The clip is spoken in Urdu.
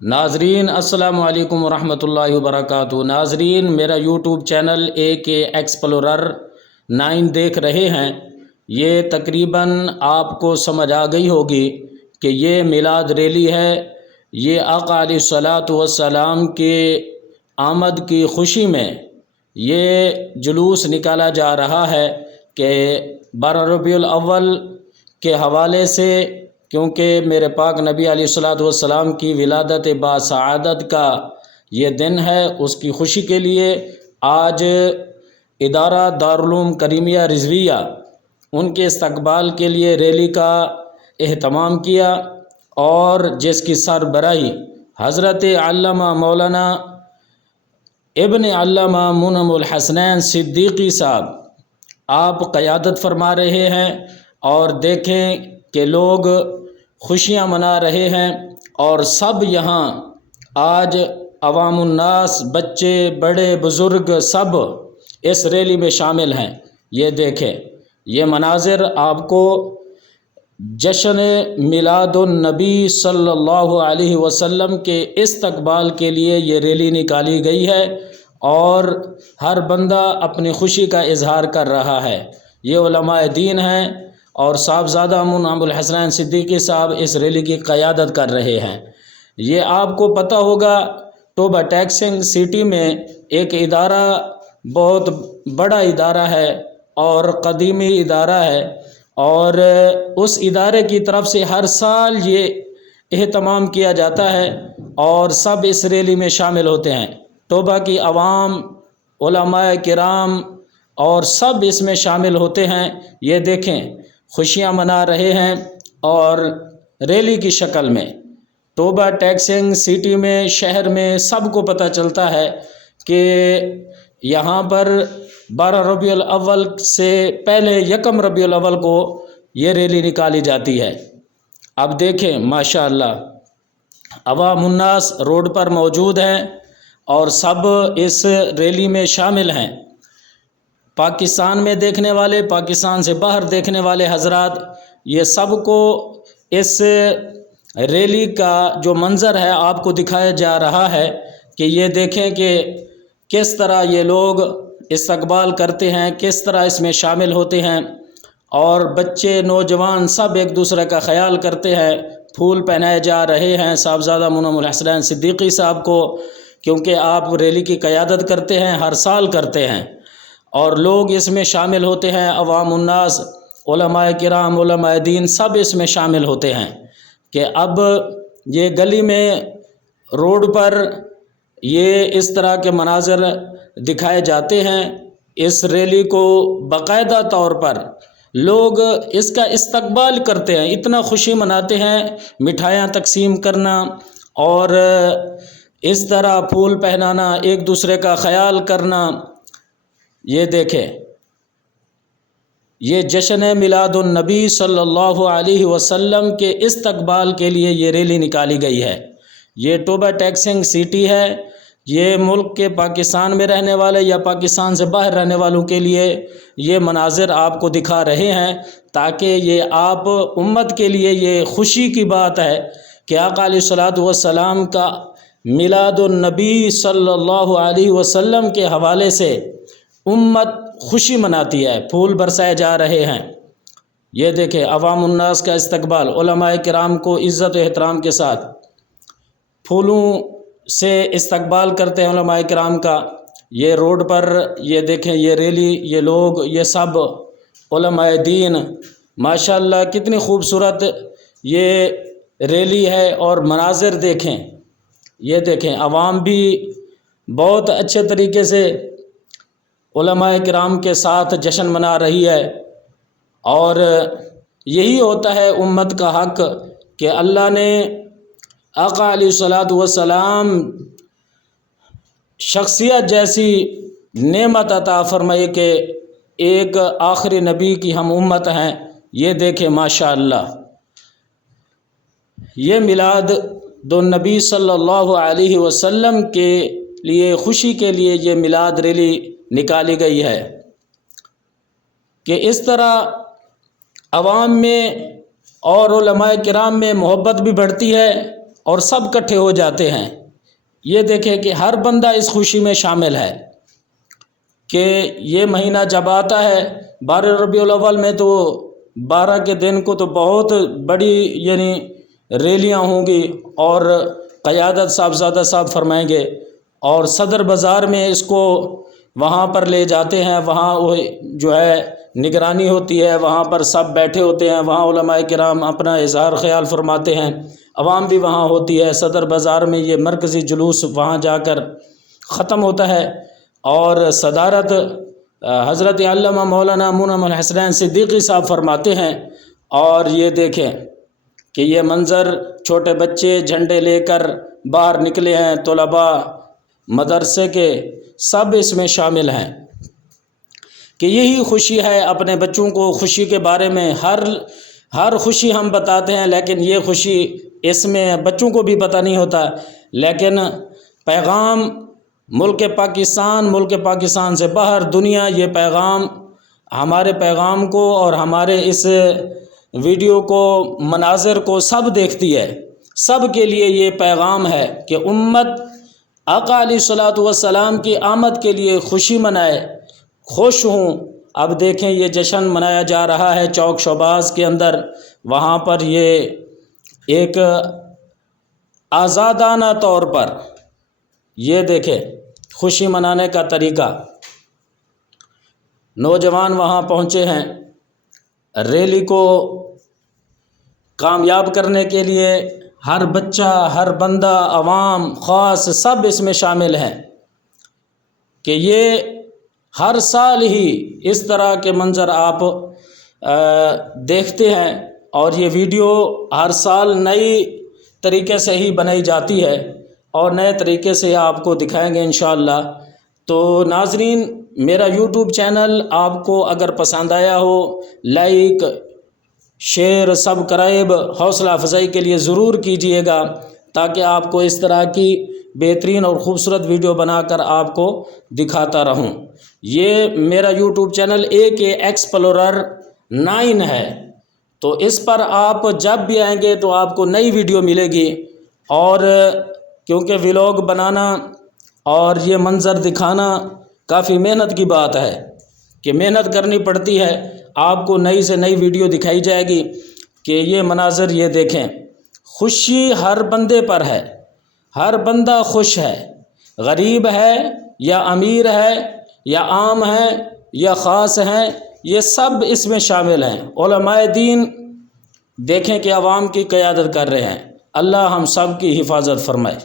ناظرین السلام علیکم ورحمۃ اللہ وبرکاتہ۔ ناظرین میرا یوٹیوب چینل AK ایکسپلورر 9 دیکھ رہے ہیں، یہ تقریباً آپ کو سمجھ آ گئی ہوگی کہ یہ میلاد ریلی ہے۔ یہ آقا علیہ الصلاۃ والسلام کے آمد کی خوشی میں یہ جلوس نکالا جا رہا ہے کہ 12 ربیع الاول کے حوالے سے، کیونکہ میرے پاک نبی علیہ الصلاۃ والسلام کی ولادت باسعادت کا یہ دن ہے، اس کی خوشی کے لیے آج ادارہ دارالعلوم کریمیہ رضویہ ان کے استقبال کے لیے ریلی کا اہتمام کیا، اور جس کی سربراہی حضرت علامہ مولانا ابن علامہ منعم الحسنین صدیقی صاحب آپ قیادت فرما رہے ہیں۔ اور دیکھیں کہ لوگ خوشیاں منا رہے ہیں، اور سب یہاں آج عوام الناس، بچے بڑے بزرگ سب اس ریلی میں شامل ہیں۔ یہ دیکھیں، یہ مناظر آپ کو جشن میلاد النبی صلی اللہ علیہ وسلم کے استقبال کے لیے یہ ریلی نکالی گئی ہے، اور ہر بندہ اپنی خوشی کا اظہار کر رہا ہے۔ یہ علماء دین ہیں، اور صاحبزادہ منعم الحسنین صدیقی صاحب اس ریلی کی قیادت کر رہے ہیں۔ یہ آپ کو پتہ ہوگا ٹوبہ ٹیکسنگ سٹی میں ایک ادارہ، بہت بڑا ادارہ ہے اور قدیمی ادارہ ہے، اور اس ادارے کی طرف سے ہر سال یہ اہتمام کیا جاتا ہے، اور سب اس ریلی میں شامل ہوتے ہیں۔ ٹوبہ کی عوام، علماء کرام اور سب اس میں شامل ہوتے ہیں۔ یہ دیکھیں، خوشیاں منا رہے ہیں، اور ریلی کی شکل میں ٹوبہ ٹیکسنگ سٹی میں، شہر میں سب کو پتہ چلتا ہے کہ یہاں پر 12 ربیع الاول سے پہلے 1 ربیع الاول کو یہ ریلی نکالی جاتی ہے۔ اب دیکھیں ماشاءاللہ عوام الناس روڈ پر موجود ہیں، اور سب اس ریلی میں شامل ہیں۔ پاکستان میں دیکھنے والے، پاکستان سے باہر دیکھنے والے حضرات، یہ سب کو اس ریلی کا جو منظر ہے آپ کو دکھایا جا رہا ہے کہ یہ دیکھیں کہ کس طرح یہ لوگ استقبال کرتے ہیں، کس طرح اس میں شامل ہوتے ہیں، اور بچے نوجوان سب ایک دوسرے کا خیال کرتے ہیں۔ پھول پہنائے جا رہے ہیں صاحبزادہ منعم الحسنین صدیقی صاحب کو، کیونکہ آپ ریلی کی قیادت کرتے ہیں، ہر سال کرتے ہیں، اور لوگ اس میں شامل ہوتے ہیں۔ عوام الناس، علماء کرام، علماء دین سب اس میں شامل ہوتے ہیں کہ اب یہ گلی میں، روڈ پر یہ اس طرح کے مناظر دکھائے جاتے ہیں۔ اس ریلی کو باقاعدہ طور پر لوگ اس کا استقبال کرتے ہیں، اتنا خوشی مناتے ہیں، مٹھائیاں تقسیم کرنا اور اس طرح پھول پہنانا، ایک دوسرے کا خیال کرنا۔ یہ دیکھیں، یہ جشن میلاد النبی صلی اللہ علیہ وسلم کے استقبال کے لیے یہ ریلی نکالی گئی ہے۔ یہ ٹوبہ ٹیکسنگ سٹی ہے۔ یہ ملک کے پاکستان میں رہنے والے یا پاکستان سے باہر رہنے والوں کے لیے یہ مناظر آپ کو دکھا رہے ہیں، تاکہ یہ آپ امت کے لیے یہ خوشی کی بات ہے کہ آقا علیہ الصلاۃ والسلام کا میلاد النبی صلی اللہ علیہ وسلم کے حوالے سے امت خوشی مناتی ہے، پھول برسائے جا رہے ہیں۔ یہ دیکھیں عوام الناس کا استقبال، علماء کرام کو عزت و احترام کے ساتھ پھولوں سے استقبال کرتے ہیں علماء کرام کا۔ یہ روڈ پر یہ دیکھیں، یہ ریلی، یہ لوگ، یہ سب علماء دین، ماشاءاللہ کتنی خوبصورت یہ ریلی ہے، اور مناظر دیکھیں۔ یہ دیکھیں عوام بھی بہت اچھے طریقے سے علماء کرام کے ساتھ جشن منا رہی ہے، اور یہی ہوتا ہے امت کا حق کہ اللہ نے آقا علیہ الصلاۃ والسلام شخصیت جیسی نعمت عطا فرمائی کہ ایک آخری نبی کی ہم امت ہیں۔ یہ دیکھیں ماشاءاللہ یہ میلاد النبی صلی اللہ علیہ وسلم کے لیے، خوشی کے لیے یہ میلاد ریلی نکالی گئی ہے کہ اس طرح عوام میں اور علماء کرام میں محبت بھی بڑھتی ہے، اور سب اکٹھے ہو جاتے ہیں۔ یہ دیکھیں کہ ہر بندہ اس خوشی میں شامل ہے کہ یہ مہینہ جب آتا ہے 12 ربیع الاول میں، تو 12 کے دن کو تو بہت بڑی یعنی ریلیاں ہوں گی، اور قیادت صاحبزادہ صاحب فرمائیں گے، اور صدر بازار میں اس کو وہاں پر لے جاتے ہیں، وہاں وہ جو ہے نگرانی ہوتی ہے، وہاں پر سب بیٹھے ہوتے ہیں، وہاں علماء کرام اپنا اظہار خیال فرماتے ہیں، عوام بھی وہاں ہوتی ہے۔ صدر بازار میں یہ مرکزی جلوس وہاں جا کر ختم ہوتا ہے، اور صدارت حضرت علامہ مولانا مونم الحسنین صدیقی صاحب فرماتے ہیں۔ اور یہ دیکھیں کہ یہ منظر، چھوٹے بچے جھنڈے لے کر باہر نکلے ہیں، طلباء مدرسے کے سب اس میں شامل ہیں، کہ یہی خوشی ہے۔ اپنے بچوں کو خوشی کے بارے میں ہر خوشی ہم بتاتے ہیں، لیکن یہ خوشی اس میں بچوں کو بھی پتہ نہیں ہوتا، لیکن پیغام ملک پاکستان سے باہر دنیا یہ پیغام، ہمارے پیغام کو اور ہمارے اس ویڈیو کو، مناظر کو سب دیکھتی ہے۔ سب کے لیے یہ پیغام ہے کہ امت آقا علیہ الصلوۃ والسلام کی آمد کے لیے خوشی منائے، خوش ہوں۔ اب دیکھیں یہ جشن منایا جا رہا ہے چوک شہباز کے اندر، وہاں پر یہ ایک آزادانہ طور پر یہ دیکھیں خوشی منانے کا طریقہ۔ نوجوان وہاں پہنچے ہیں ریلی کو کامیاب کرنے کے لیے، ہر بچہ، ہر بندہ، عوام، خاص سب اس میں شامل ہیں، کہ یہ ہر سال ہی اس طرح کے منظر آپ دیکھتے ہیں، اور یہ ویڈیو ہر سال نئی طریقے سے ہی بنائی جاتی ہے، اور نئے طریقے سے آپ کو دکھائیں گے انشاءاللہ۔ تو ناظرین، میرا یوٹیوب چینل آپ کو اگر پسند آیا ہو، لائک، شیئر، سبسکرائب حوصلہ افزائی کے لیے ضرور کیجئے گا، تاکہ آپ کو اس طرح کی بہترین اور خوبصورت ویڈیو بنا کر آپ کو دکھاتا رہوں۔ یہ میرا یوٹیوب چینل AK ایکسپلورر 9 ہے، تو اس پر آپ جب بھی آئیں گے تو آپ کو نئی ویڈیو ملے گی، اور کیونکہ ولاگ بنانا اور یہ منظر دکھانا کافی محنت کی بات ہے، کہ محنت کرنی پڑتی ہے۔ آپ کو نئی سے نئی ویڈیو دکھائی جائے گی کہ یہ مناظر، یہ دیکھیں، خوشی ہر بندے پر ہے، ہر بندہ خوش ہے، غریب ہے یا امیر ہے یا عام ہے یا خاص ہیں، یہ سب اس میں شامل ہیں۔ علماء دین دیکھیں کہ عوام کی قیادت کر رہے ہیں۔ اللہ ہم سب کی حفاظت فرمائے۔